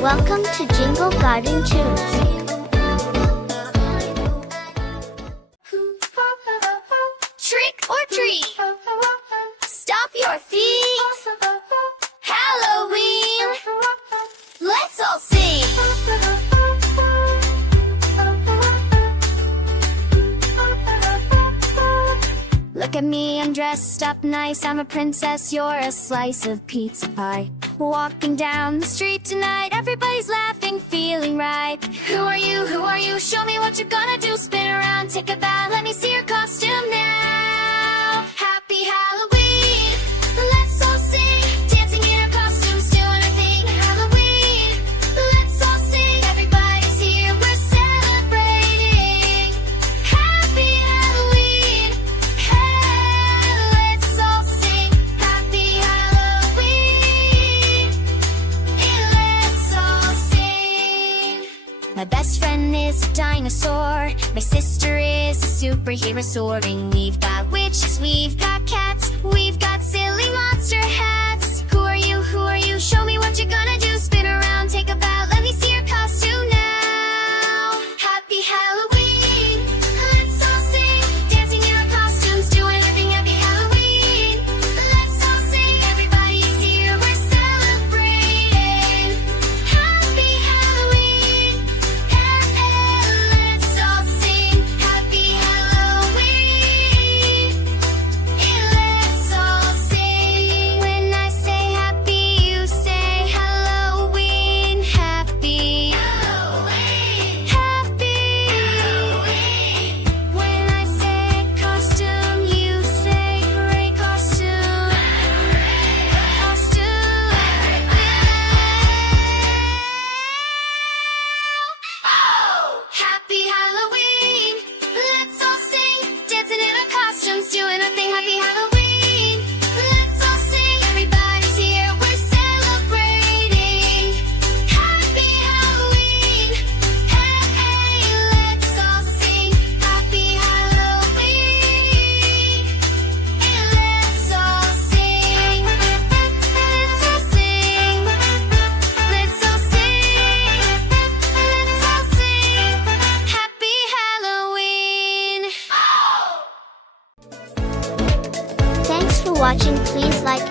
Welcome to Jingle Garden Tunes. Trick or treat, stomp your feet. Halloween, let's all sing. Look at me, I'm dressed up nice. I'm a princess, you're a slice of pizza pie. Walking down the street tonight, everybody's laughing, feeling right. Who are you? Who are you? Show me what you're gonna do. Spin around, take a bow, let me see your costume now. Happy Halloween, let's all sing, dancing in our costumes, doing our thing. Halloween, let's all sing, everybody's here, we're celebrating. Happy Halloween, hey, let's all sing. Happy Halloween, let's all sing. My best friend is a dinosaur, my sister is a superhero soaring. We've got witches, we've got cats, we've got silly monster hats. Who are you? Who are you? Show me what you're gonna do. Spin around, take a bow, let me see your costume now. Happy Halloween, let's all sing, dancing in our costumes, doing everything. Happy Halloween, let's all sing, everybody's here, we're celebrating. Happy Halloween, hey, let's all sing. Happy Halloween, let's all sing. When I say happy, you say Halloween. Happy Halloween, happy Halloween. When I say costume, you say gray costume. Costume. Oh! Happy Halloween, let's all sing, dancing in our costumes, doing our thing. Happy Halloween, let's all sing, everybody's here, we're celebrating. Happy Halloween, hey, let's all sing. Happy Halloween, let's all sing. Let's all sing. Let's all sing. Let's all sing. Happy Halloween. Thanks for watching. Please like